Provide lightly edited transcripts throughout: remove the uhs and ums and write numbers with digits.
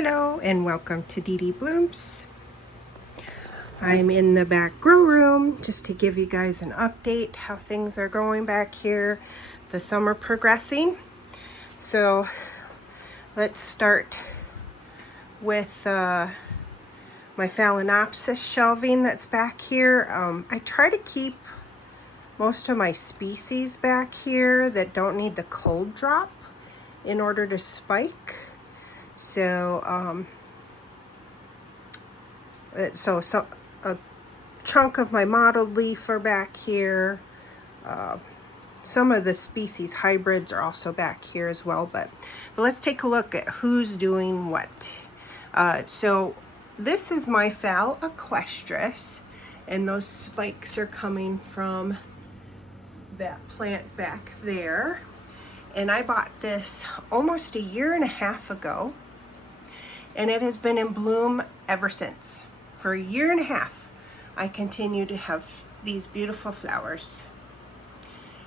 Hello and welcome to DD Blooms. I'm in the back grow room just to give you guys an update how things are going back here, the summer progressing. So let's start with my Phalaenopsis shelving that's back here. I try to keep most of my species back here that don't need the cold drop in order to spike. So, a chunk of my mottled leaf are back here. Some of the species hybrids are also back here as well, but let's take a look at who's doing what. So this is my Phal equestris, and those spikes are coming from that plant back there. And I bought this almost a year and a half ago, and it has been in bloom ever since. For a year and a half, I continue to have these beautiful flowers.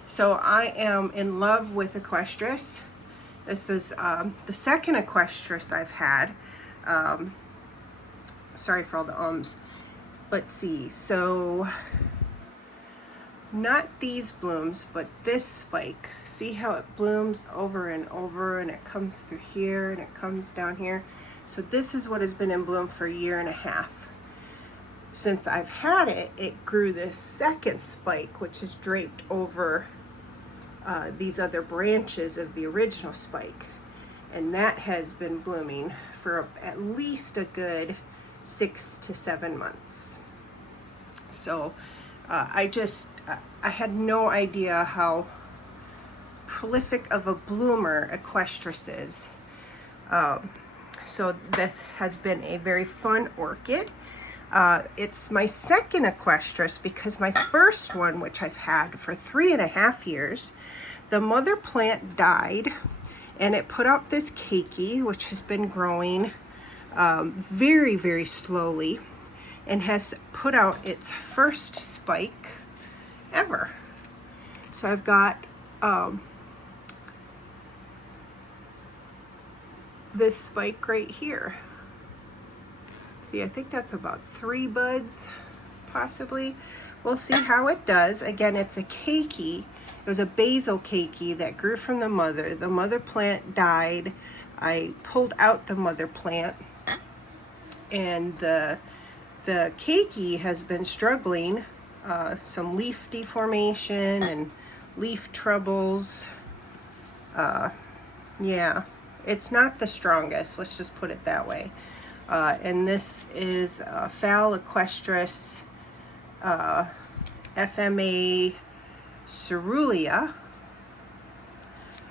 So I am in love with equestris. This is the second equestris I've had. Sorry for all the ums. Let's see, so not these blooms, but this spike. See how it blooms over and over, and it comes through here and it comes down here. So this is what has been in bloom for a year and a half. Since I've had it, it grew this second spike, which is draped over these other branches of the original spike. And that has been blooming for at least a good 6 to 7 months. So I had no idea how prolific of a bloomer equestris is. So this has been a very fun orchid. It's my second equestris because my first one, which I've had for 3.5 years, the mother plant died and it put out this keiki, which has been growing very, very slowly and has put out its first spike ever. So I've got this spike right here. See, I think that's about 3 buds, possibly. We'll see how it does. Again, it's a keiki. It was a basil keiki that grew from the mother. The mother plant died. I pulled out the mother plant, and the keiki has been struggling. Some leaf deformation and leaf troubles. Yeah, it's not the strongest, let's just put it that way. And this is Phal equestris FMA coerulea.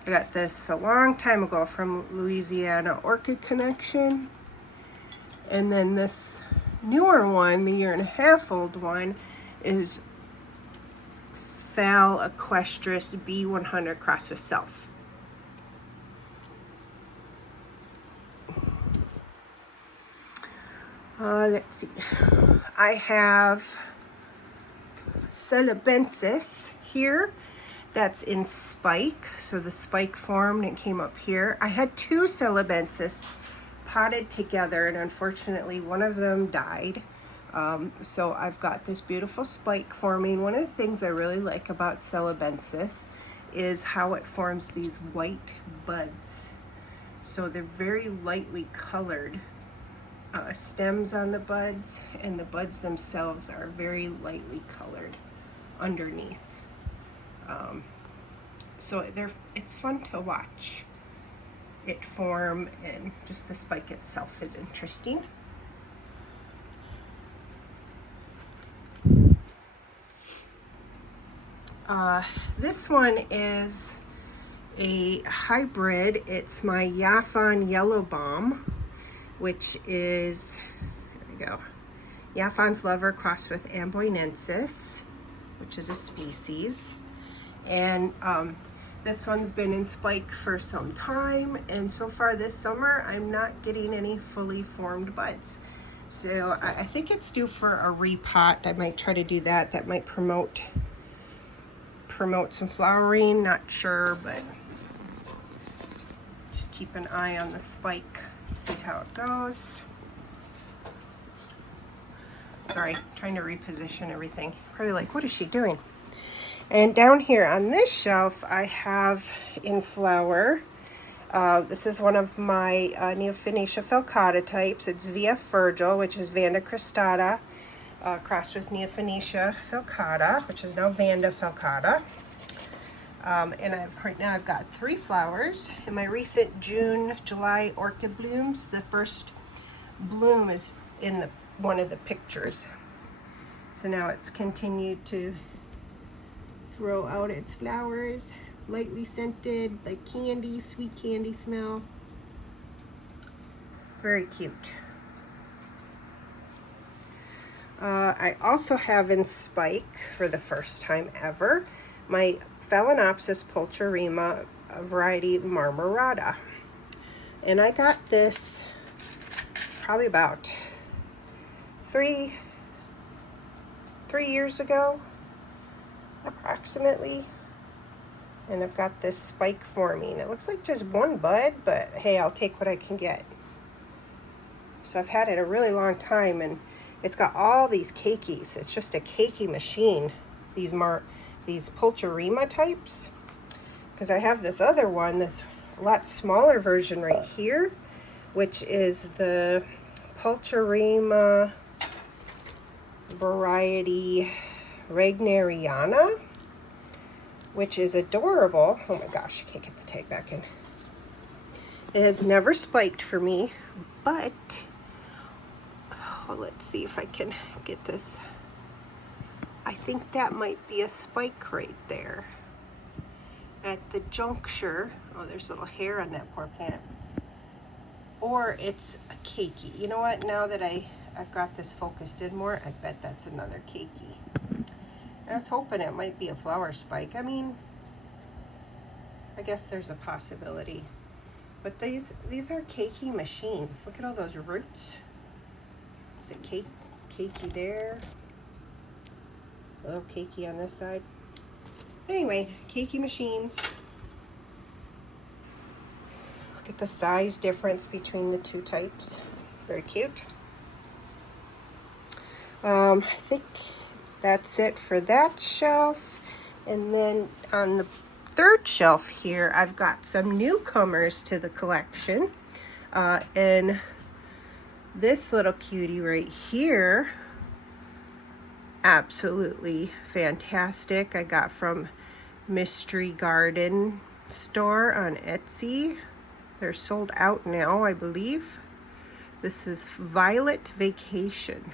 I got this a long time ago from Louisiana Orchid Connection. And then this newer one, the 1.5-year-old one, is Phal equestris B100 crossed with self. Let's see. I have celebensis here that's in spike. So the spike formed and came up here. I had 2 celebensis potted together, and unfortunately one of them died. So I've got this beautiful spike forming. One of the things I really like about celebensis is how it forms these white buds. So they're very lightly colored stems on the buds, and the buds themselves are very lightly colored underneath. So it's fun to watch it form, and just the spike itself is interesting. This one is a hybrid. It's my Yaphon yellow bomb, which is, here we go, Yaphon's lover crossed with amboinensis, which is a species. And this one's been in spike for some time, and so far this summer I'm not getting any fully formed buds. So I think it's due for a repot. I might try to do that. That might promote some flowering, not sure, but just keep an eye on the spike, see how it goes. Sorry, trying to reposition everything. Probably like, what is she doing? And down here on this shelf, I have in flower. This is one of my Neophonetia falcata types. It's VF Virgil, which is Vanda cristata, crossed with Neophonetia falcata, which is now Vanda falcata. And right now I've got 3 flowers. In my recent July orchid blooms, the first bloom is in one of the pictures. So now it's continued to throw out its flowers, lightly scented, like candy, sweet candy smell. Very cute. I also have in spike, for the first time ever, my Phalaenopsis pulcherrima variety marmorata. And I got this probably about three years ago, approximately. And I've got this spike forming. It looks like just one bud, but hey, I'll take what I can get. So I've had it a really long time, and it's got all these cakeys. It's just a cakey machine, these pulcherrima types. Because I have this other one, this a lot smaller version right here, which is the pulcherrima variety regnieriana, which is adorable. Oh my gosh, I can't get the tag back in. It has never spiked for me, but let's see if I can get this. I think that might be a spike right there at the juncture. Oh, there's a little hair on that poor plant. Or it's a keiki. You know what? Now that I've got this focused in more, I bet that's another keiki. I was hoping it might be a flower spike. I mean, I guess there's a possibility. But these are keiki machines. Look at all those roots. Is it keiki there? A little keiki on this side. Anyway, keiki machines. Look at the size difference between the 2 types. Very cute. I think that's it for that shelf. And then on the 3rd shelf here, I've got some newcomers to the collection. And this little cutie right here, absolutely fantastic. I got from Mystery Garden store on Etsy. They're sold out now, I believe. This is Violet Vacation.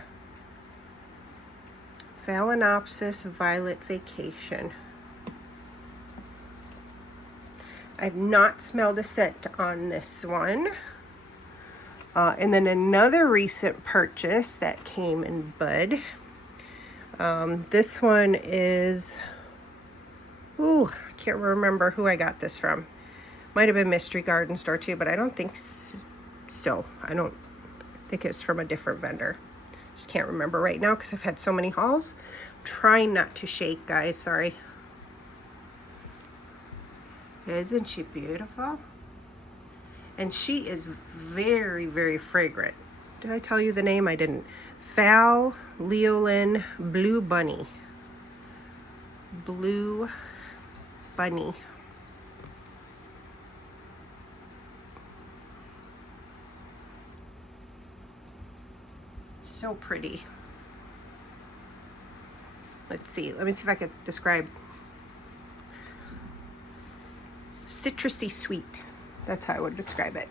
Phalaenopsis Violet Vacation. I've not smelled a scent on this one. And then another recent purchase that came in bud. This one is, I can't remember who I got this from. Might have been Mystery Garden store too, but I don't think so. I think it's from a different vendor. Just can't remember right now because I've had so many hauls. I'm trying not to shake, guys. Sorry. Isn't she beautiful? And she is very, very fragrant. Did I tell you the name? I didn't. Phal Lioulin Blue Bunny. Blue Bunny. So pretty. Let's see. Let me see if I can describe. Citrusy sweet. That's how I would describe it.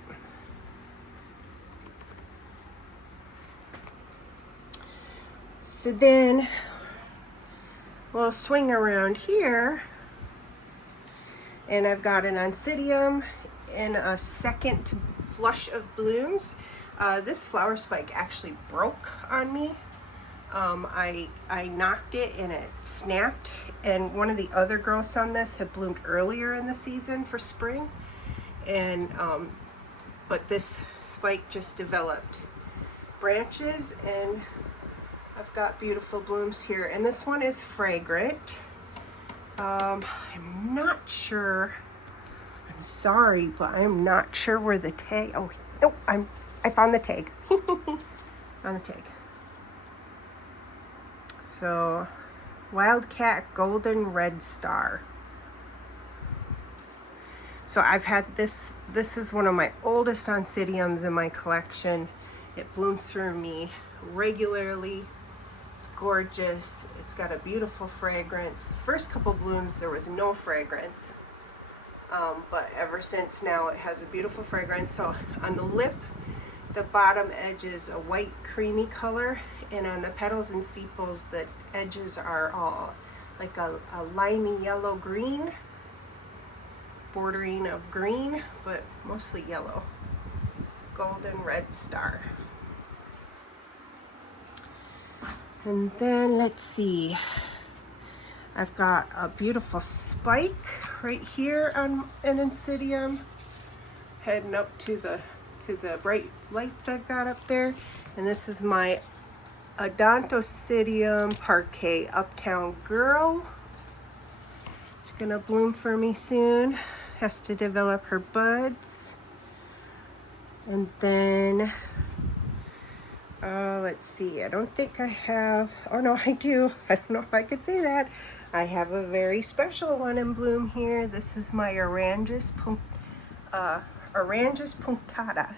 So then we'll swing around here, and I've got an Odontocidium in a second flush of blooms. This flower spike actually broke on me. I knocked it and it snapped, and one of the other growths on this had bloomed earlier in the season for spring, and but this spike just developed branches, and I've got beautiful blooms here. And this one is fragrant. I'm not sure. I'm I'm sorry, but I'm not sure where the tag. Oh, no, I found the tag. Found the tag. So, Wildcat Golden Red Star. So I've had this. This is one of my oldest Oncidiums in my collection. It blooms for me regularly. It's gorgeous. It's got a beautiful fragrance. The first couple blooms there was no fragrance, but ever since now it has a beautiful fragrance. So on the lip, the bottom edge is a white creamy color, and on the petals and sepals the edges are all like a limey yellow green, bordering of green, but mostly yellow. Golden Red Star. And then let's see, I've got a beautiful spike right here on an Oncidium, heading up to the bright lights I've got up there. And this is my Odontocidium Parquet Uptown Girl. She's gonna bloom for me soon. Has to develop her buds. And then let's see, I don't think I have, oh no, I do. I don't know if I could say that. I have a very special one in bloom here. This is my Aerangis punctata.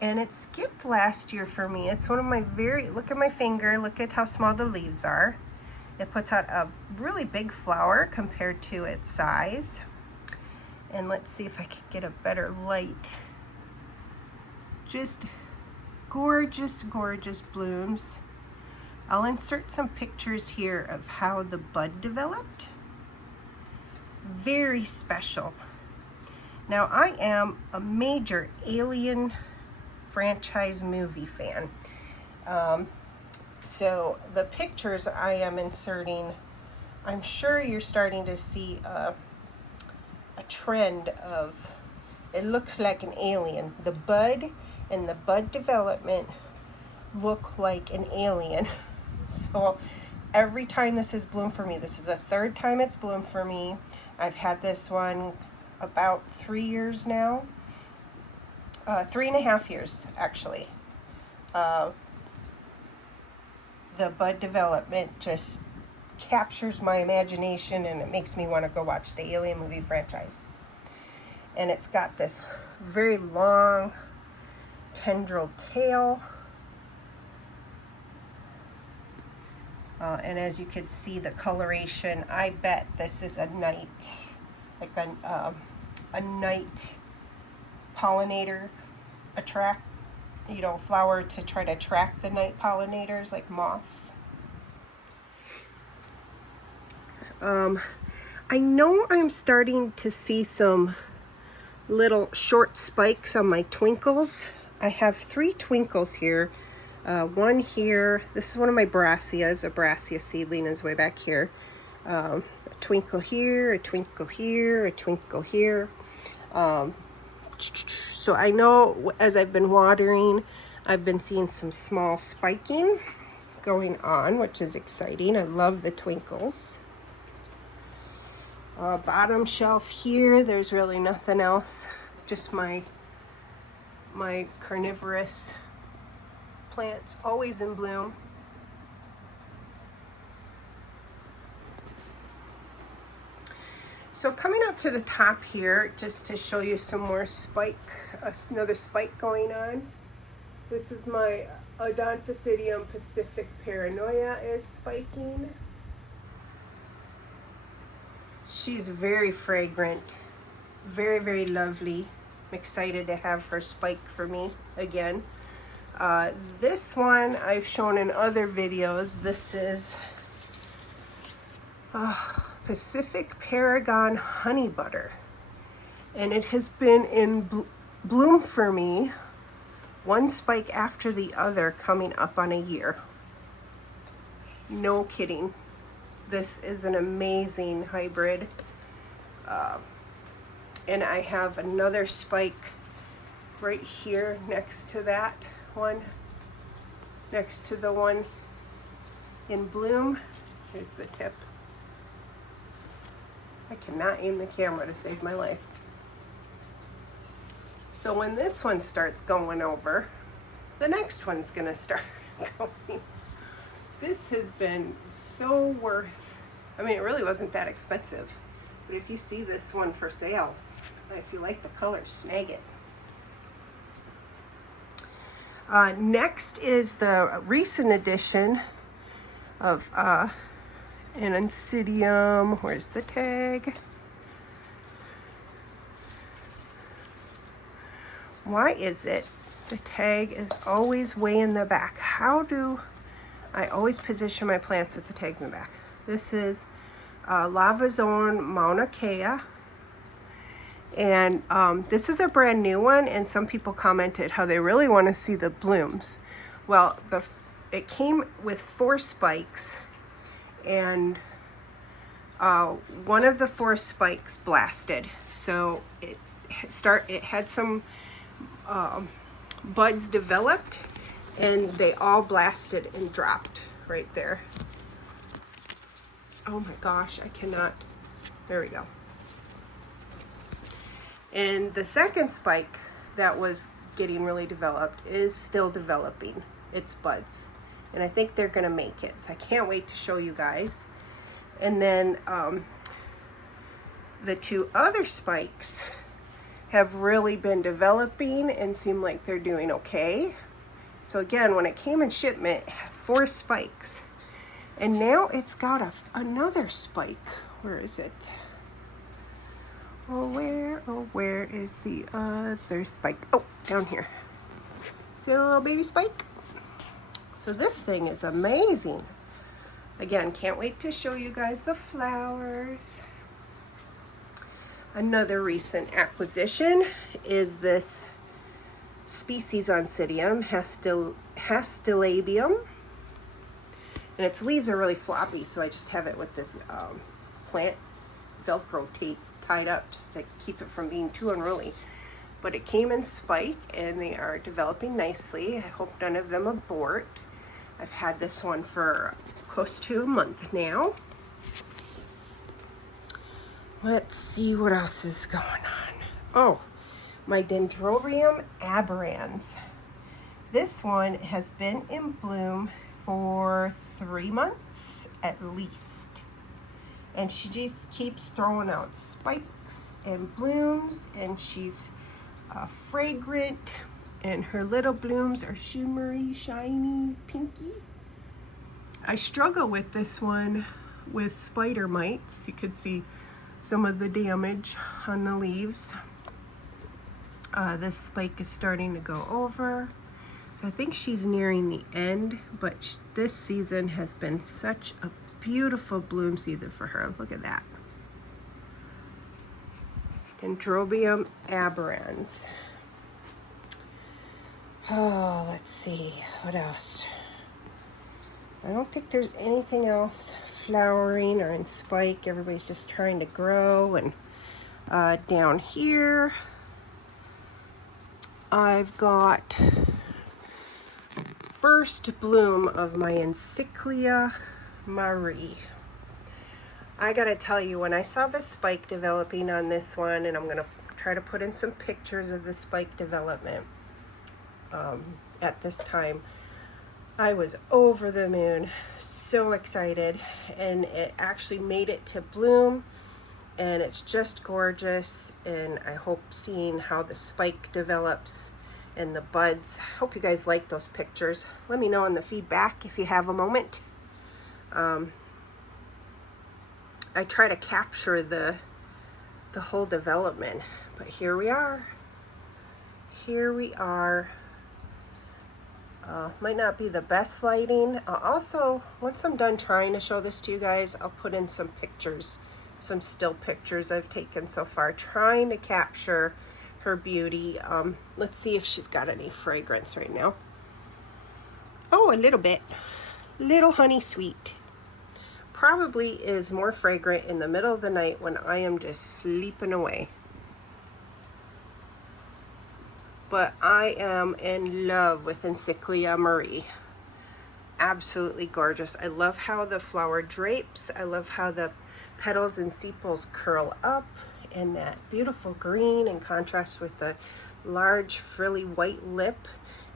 And it skipped last year for me. It's one of my look at my finger, look at how small the leaves are. It puts out a really big flower compared to its size. And let's see if I can get a better light. Just gorgeous, gorgeous blooms. I'll insert some pictures here of how the bud developed. Very special. Now, I am a major Alien franchise movie fan. So the pictures I am inserting, I'm sure you're starting to see a trend of, it looks like an alien. The bud and the bud development look like an alien. So every time this has bloomed for me, this is the third time it's bloomed for me. I've had this one about 3 years now. 3.5 years, actually. The bud development just captures my imagination, and it makes me want to go watch the Alien movie franchise. And it's got this very long tendril tail. And as you can see, the coloration, I bet this is a night, like a night pollinator flower to try to attract the night pollinators like moths. I know I'm starting to see some little short spikes on my twinkles. I have 3 twinkles here. One here, this is one of my brassias, a brassia seedling is way back here. A twinkle here, a twinkle here, a twinkle here. So I know as I've been watering, I've been seeing some small spiking going on, which is exciting. I love the twinkles. Bottom shelf here, there's really nothing else, just my carnivorous plants, always in bloom. So coming up to the top here, just to show you some more spike, another spike going on. This is my Odontocidium Pacific Paranoia is spiking. She's very fragrant, very, very lovely. I'm excited to have her spike for me again. This one I've shown in other videos. This is Pacific Paragon Honey Butter. And it has been in bloom for me, one spike after the other, coming up on a year. No kidding. This is an amazing hybrid. And I have another spike right here next to that one, next to the one in bloom. Here's the tip. I cannot aim the camera to save my life. So when this one starts going over, the next one's gonna start going. This has been so worth, I mean, it really wasn't that expensive. But if you see this one for sale, if you like the color, snag it. Next is the recent edition of Odontocidium. Where's the tag? Why is it the tag is always way in the back? How do I always position my plants with the tags in the back? This is Lava Zone Mauna Kea. And this is a brand new one, and some people commented how they really want to see the blooms. Well, it came with 4 spikes, and one of the 4 spikes blasted. So it had some buds developed, and they all blasted and dropped right there. Oh my gosh, I cannot. There we go. And the second spike that was getting really developed is still developing its buds. And I think they're gonna make it. So I can't wait to show you guys. And then the 2 other spikes have really been developing and seem like they're doing okay. So again, when it came in shipment, it had 4 spikes. And now it's got another spike. Where is it? Oh, where is the other spike? Oh, down here. See the little baby spike? So this thing is amazing. Again, can't wait to show you guys the flowers. Another recent acquisition is this species Oncidium, Hastelabium. And its leaves are really floppy, so I just have it with this plant Velcro tape tied up just to keep it from being too unruly. But it came in spike, and they are developing nicely. I hope none of them abort. I've had this one for close to a month now. Let's see what else is going on. Oh, my Dendrobium aberrans. This one has been in bloom for 3 months at least. And she just keeps throwing out spikes and blooms, and she's fragrant, and her little blooms are shimmery, shiny, pinky. I struggle with this one with spider mites. You could see some of the damage on the leaves. This spike is starting to go over. So I think she's nearing the end, but this season has been such a beautiful bloom season for her. Look at that. Dendrobium aberrans. Oh, let's see. What else? I don't think there's anything else flowering or in spike. Everybody's just trying to grow. And down here, I've got first bloom of my Encyclia mariae. I gotta tell you, when I saw the spike developing on this one, and I'm gonna try to put in some pictures of the spike development at this time, I was over the moon, so excited, and it actually made it to bloom, and it's just gorgeous. And I hope seeing how the spike develops and the buds. Hope you guys like those pictures. Let me know in the feedback if you have a moment. I try to capture the whole development, but here we are. Here we are. Might not be the best lighting. Also, once I'm done trying to show this to you guys, I'll put in some pictures, some still pictures I've taken so far, trying to capture her beauty. Let's see if she's got any fragrance right now. Oh, a little bit. Little honey sweet. Probably is more fragrant in the middle of the night when I am just sleeping away. But I am in love with Encyclia mariae. Absolutely gorgeous. I love how the flower drapes. I love how the petals and sepals curl up in that beautiful green in contrast with the large frilly white lip,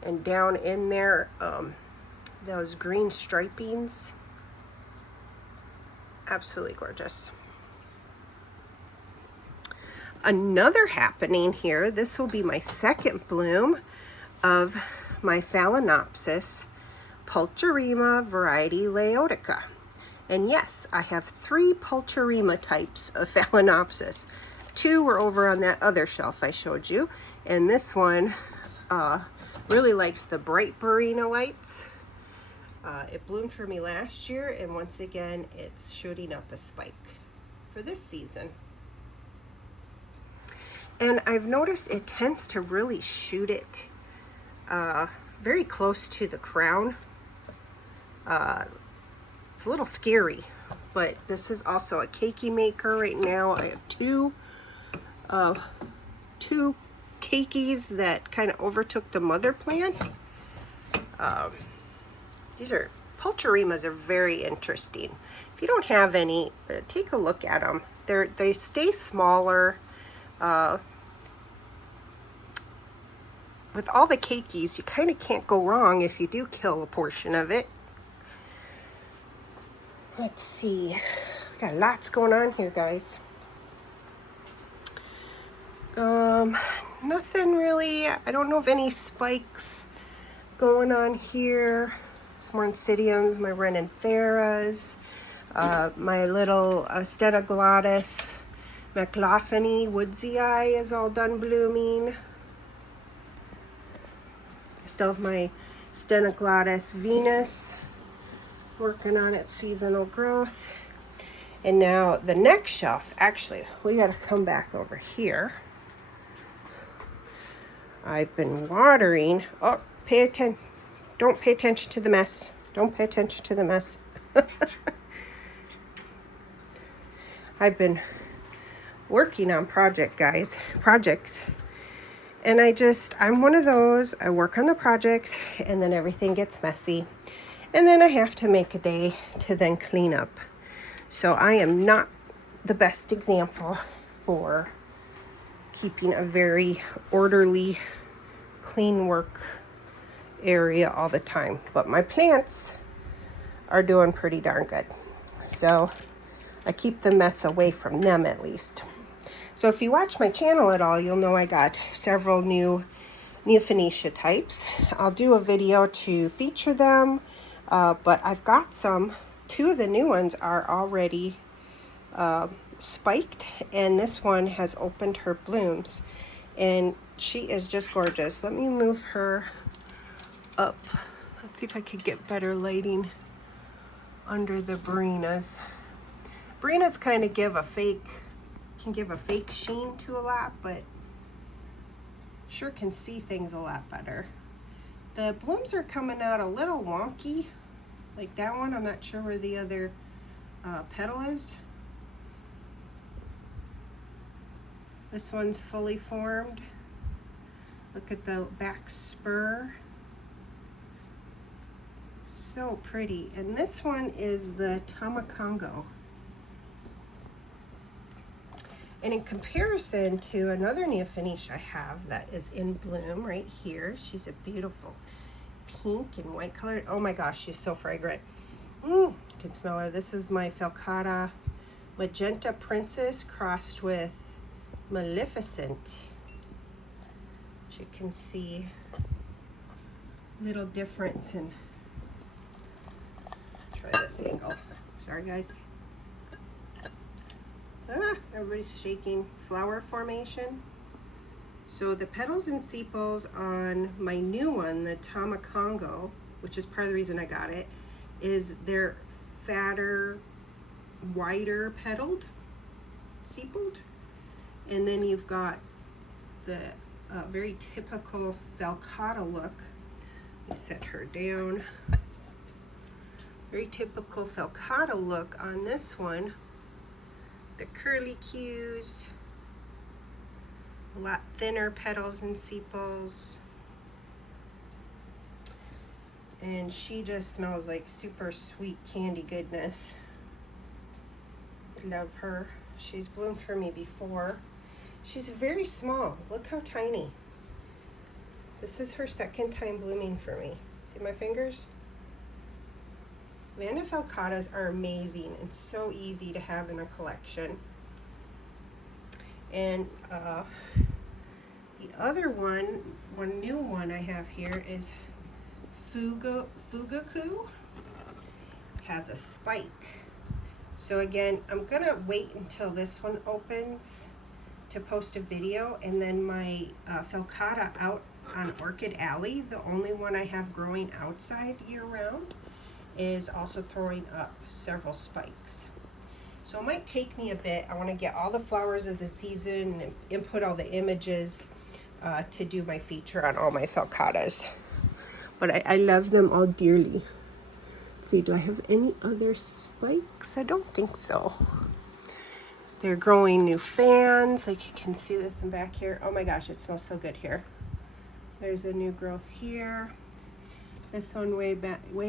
and down in there those green stripings. Absolutely gorgeous. Another happening here, this will be my second bloom of my Phalaenopsis pulcherrima variety Laodica. And yes, I have 3 pulcherrima types of Phalaenopsis. 2 were over on that other shelf I showed you, and this one really likes the bright Burina lights. It bloomed for me last year, and once again it's shooting up a spike for this season. And I've noticed it tends to really shoot it very close to the crown. It's a little scary, but this is also a cakey maker right now. I have two cakeys that kind of overtook the mother plant. These are pulcherrimas, are very interesting. If you don't have any, take a look at them. They stay smaller. With all the cakeys, you kind of can't go wrong if you do kill a portion of it. Let's see. We got lots going on here, guys. Nothing really. I don't know of any spikes going on here. Some more Oncidiums, my Renantheras, my little Stenoglottis McLaughlini woodsii is all done blooming. I still have my Stenoglottis Venus working on its seasonal growth. And now the next shelf, actually, we got to come back over here. I've been watering. Oh, pay attention. Don't pay attention to the mess. Don't pay attention to the mess. I've been working on projects. And I'm one of those, I work on the projects and then everything gets messy. And then I have to make a day to then clean up. So I am not the best example for keeping a very orderly, clean work area all the time. But my plants are doing pretty darn good. So I keep the mess away from them at least. So if you watch my channel at all, you'll know I got several new Neophanetia types. I'll do a video to feature them, but I've got some. 2 of the new ones are already spiked, and this one has opened her blooms, and she is just gorgeous. Let me move her up. Let's see if I could get better lighting under the Barinas. Barinas kind of give a fake sheen to a lot, but sure can see things a lot better. The blooms are coming out a little wonky, like that one. I'm not sure where the other petal is. This one's fully formed. Look at the back spur. So pretty. And this one is the Tamakongo. And in comparison to another Neophanetia I have that is in bloom right here, she's a beautiful pink and white color. Oh my gosh, she's so fragrant. You can smell her. This is my falcata Magenta Princess crossed with Maleficent. As you can see, little difference in, try this angle. Sorry guys. Everybody's shaking. Flower formation. So the petals and sepals on my new one, the Tamakongo, which is part of the reason I got it, is they're fatter, wider petaled, sepaled. And then you've got the very typical falcata look. Let me set her down. Very typical falcata look on this one. The curly cues, a lot thinner petals and sepals, and she just smells like super sweet candy goodness. Love her. She's bloomed for me before. She's very small. Look how tiny. This is her second time blooming for me. See my fingers? Vanda falcatas are amazing and so easy to have in a collection. And the other one new one I have here is Fugaku. Has a spike. So again, I'm gonna wait until this one opens to post a video, and then my falcata out on Orchid Alley, the only one I have growing outside year round, is also throwing up several spikes. So it might take me a bit. I want to get all the flowers of the season and input all the images to do my feature on all my falcatas. But I love them all dearly. Let's see, do I have any other spikes? I don't think so. They're growing new fans. Like you can see this in back here. Oh my gosh, it smells so good here. There's a new growth here. This one way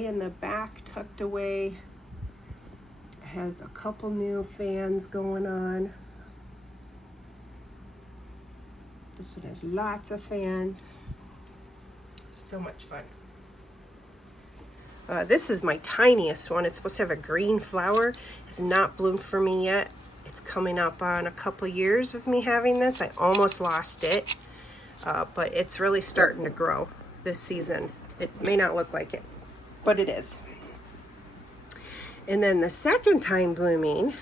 in the back, tucked away, has a couple new fans going on. This one has lots of fans. So much fun. This is my tiniest one. It's supposed to have a green flower. It's not bloomed for me yet. It's coming up on a couple years of me having this. I almost lost it, but it's really starting to grow this season. It may not look like it, but it is. And then the second time blooming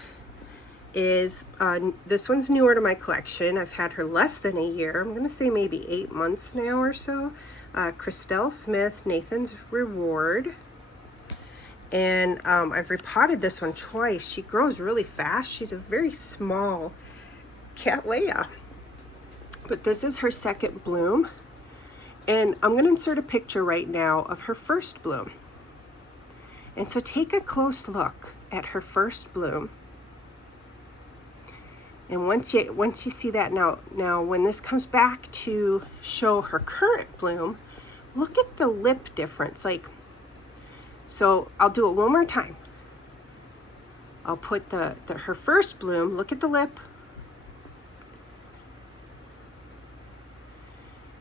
is, this one's newer to my collection. I've had her less than a year. I'm gonna say maybe 8 months now or so. Crystelle Smith, Nathan's Reward. And I've repotted this one twice. She grows really fast. She's a very small Cattleya. But this is her second bloom. And I'm going to insert a picture right now of her first bloom. And so take a close look at her first bloom. And once you see that, now when this comes back to show her current bloom, look at the lip difference. So I'll do it one more time. I'll put her first bloom, look at the lip.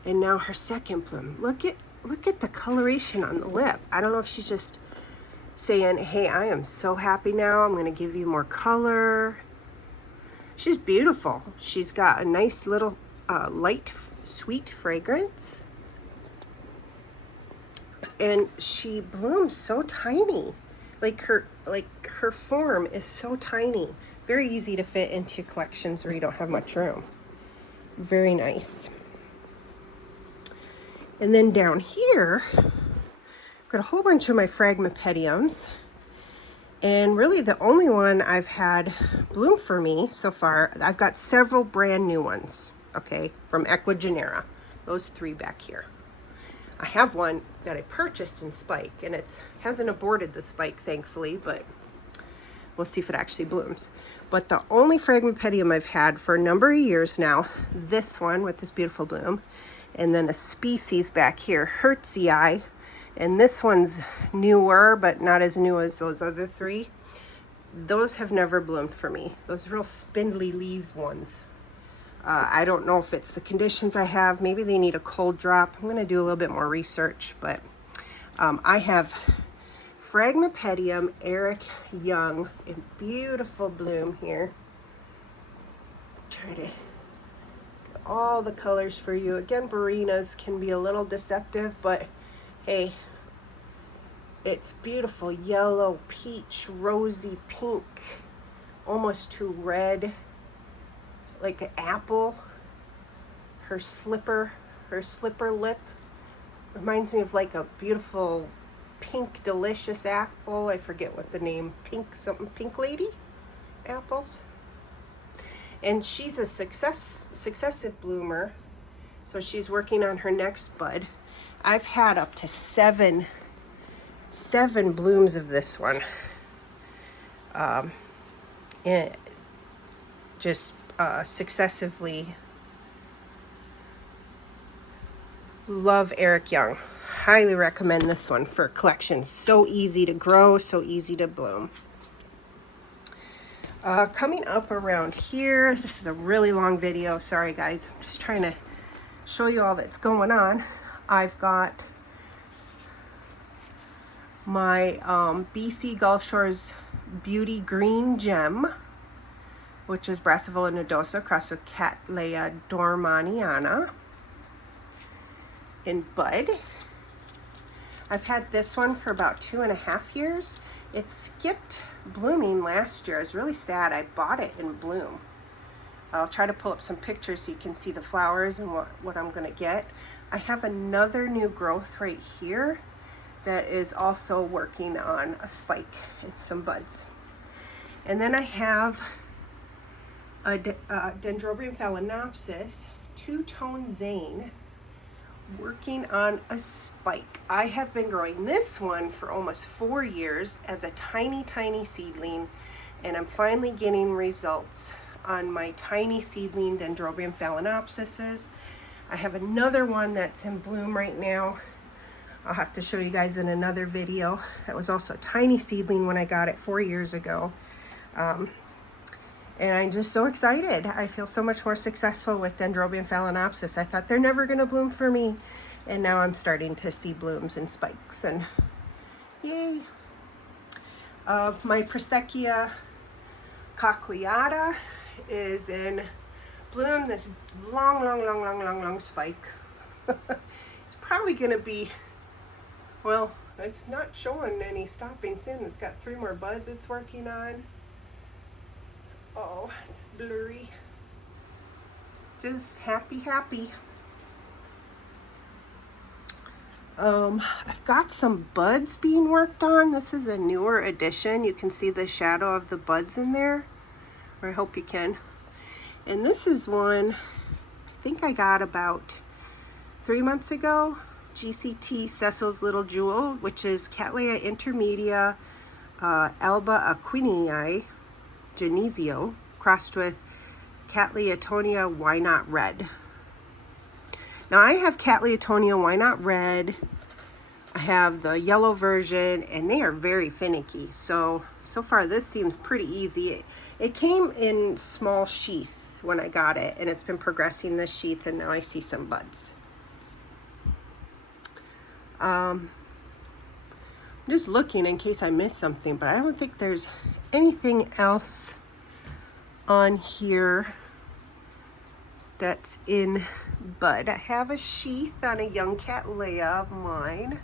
And now her second bloom. Look at the coloration on the lip. I don't know if she's just saying, hey, I am so happy now. I'm gonna give you more color. She's beautiful. She's got a nice little light, sweet fragrance. And she blooms so tiny. Like her form is so tiny. Very easy to fit into collections where you don't have much room. Very nice. And then down here, I've got a whole bunch of my Phragmipediums. And really the only one I've had bloom for me so far, I've got several brand new ones, okay, from Equestris. Those 3 back here. I have one that I purchased in spike, and it hasn't aborted the spike, thankfully, but we'll see if it actually blooms. But the only Phragmipedium I've had for a number of years now, this one with this beautiful bloom, and then a species back here, Hertzii, and this one's newer, but not as new as those other 3. Those have never bloomed for me. Those real spindly leaf ones. I don't know if it's the conditions I have. Maybe they need a cold drop. I'm going to do a little bit more research, but I have Phragmipedium Eric Young in beautiful bloom here. Try to get all the colors for you. Again, Barinas can be a little deceptive, but hey, it's beautiful. Yellow, peach, rosy, pink, almost to red. Like an apple. Her slipper lip reminds me of like a beautiful pink delicious apple. I forget what the name, pink lady apples. And she's a successive bloomer, so she's working on her next bud. I've had up to seven blooms of this one. And just successively. Love Eric Young. Highly recommend this one for collections. So easy to grow, so easy to bloom. Coming up around here, this is a really long video. Sorry guys, I'm just trying to show you all that's going on. I've got my BC Gulf Shores Beauty Green Gem, which is Brassavola nodosa crossed with Cattleya dormaniana in bud. I've had this one for about 2.5 years. It skipped blooming last year. I was really sad. I bought it in bloom. I'll try to pull up some pictures so you can see the flowers and what I'm gonna get. I have another new growth right here that is also working on a spike. It's some buds. And then I have a Dendrobium phalaenopsis, two-tone zane, working on a spike. I have been growing this one for almost 4 years as a tiny seedling, and I'm finally getting results on my tiny seedling Dendrobium phalaenopsises. I have another one that's in bloom right now. I'll have to show you guys in another video. That was also a tiny seedling when I got it 4 years ago. And I'm just so excited. I feel so much more successful with Dendrobium phalaenopsis. I thought they're never gonna bloom for me. And now I'm starting to see blooms and spikes, and yay. My Prosthecea cochleata is in bloom, this long spike. It's probably gonna be, well, it's not showing any stopping soon. It's got 3 more buds it's working on. Oh, it's blurry. Just happy. I've got some buds being worked on. This is a newer edition. You can see the shadow of the buds in there, or I hope you can. And this is one I think I got about 3 months ago. GCT Cecil's Little Jewel, which is Cattleya intermedia alba aquinii genesio crossed with Cattleya why not red. Now I have Cattleya why not red. I have the yellow version, and they are very finicky. So far this seems pretty easy. It came in small sheath when I got it, and it's been progressing this sheath, and now I see some buds. I'm just looking in case I missed something, but I don't think there's anything else on here that's in bud. I have a sheath on a young Cattleya of mine.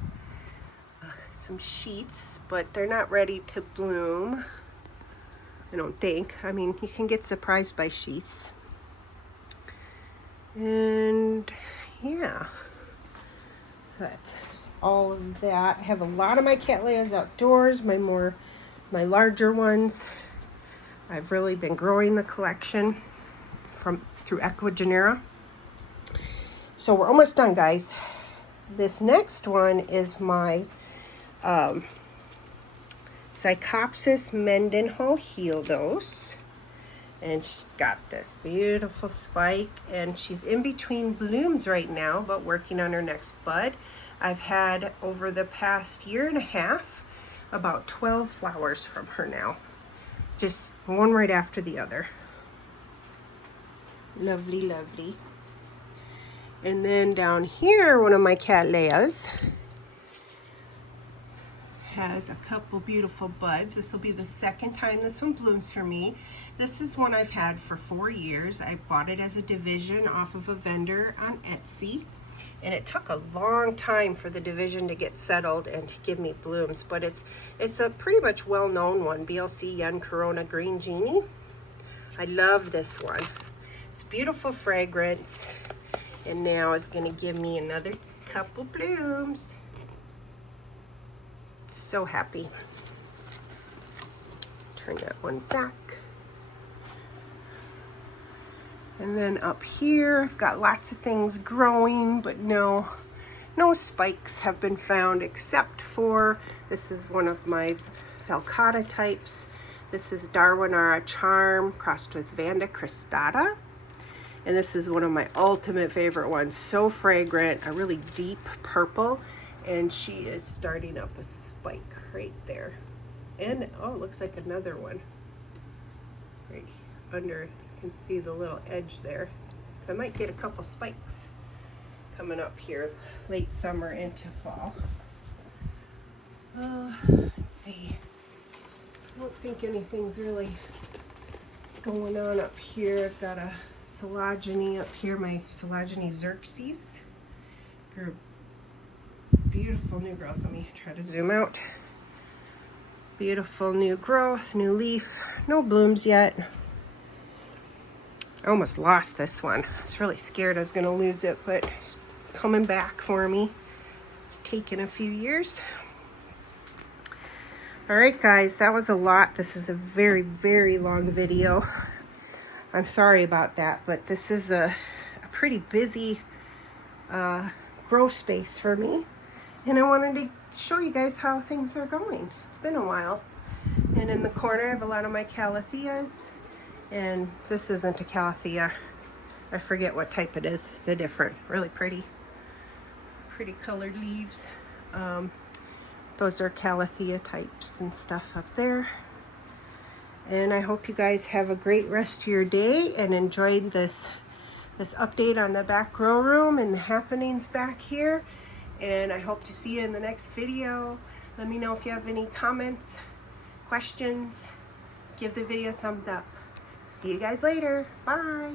Some sheaths, but they're not ready to bloom, I don't think. I mean, you can get surprised by sheaths. And yeah, so that's all of that. I have a lot of my Cattleyas outdoors, my larger ones. I've really been growing the collection through Equestris. So we're almost done, guys. This next one is my Psychopsis Mendenhall Healdos, and she's got this beautiful spike, and she's in between blooms right now, but working on her next bud. I've had, over the past 1.5 years, about 12 flowers from her now, just one right after the other. Lovely. And then down here, one of my Cattleyas has a couple beautiful buds. This will be the second time this one blooms for me. This is one I've had for 4 years. I bought it as a division off of a vendor on Etsy, and it took a long time for the division to get settled and to give me blooms, but it's a pretty much well-known one, BLC Young Corona Green Genie. I love this one. It's beautiful fragrance, and now it's gonna give me another couple blooms. So happy. Turn that one back. And then up here, I've got lots of things growing, but no spikes have been found, except for, this is one of my falcata types. This is Darwinara Charm crossed with Vanda cristata. And this is one of my ultimate favorite ones. So fragrant, a really deep purple. And she is starting up a spike right there. And, oh, it looks like another one. right under, you can see the little edge there. So I might get a couple spikes coming up here late summer into fall. Let's see. I don't think anything's really going on up here. I've got a collagenea up here, my collagenea xerxes. Grew beautiful new growth. Let me try to zoom out. Beautiful new growth, new leaf. No blooms yet. I almost lost this one. I was really scared I was going to lose it, but it's coming back for me. It's taken a few years. Alright guys, that was a lot. This is a very, very long video. I'm sorry about that, but this is a pretty busy grow space for me. And I wanted to show you guys how things are going. It's been a while. And in the corner I have a lot of my Cattleya's. And this isn't a Cattleya. I forget what type it is. It's a different, really pretty colored leaves. Those are Cattleya types and stuff up there. And I hope you guys have a great rest of your day and enjoyed this update on the back grow room and the happenings back here. And I hope to see you in the next video. Let me know if you have any comments, questions. Give the video a thumbs up. See you guys later. Bye.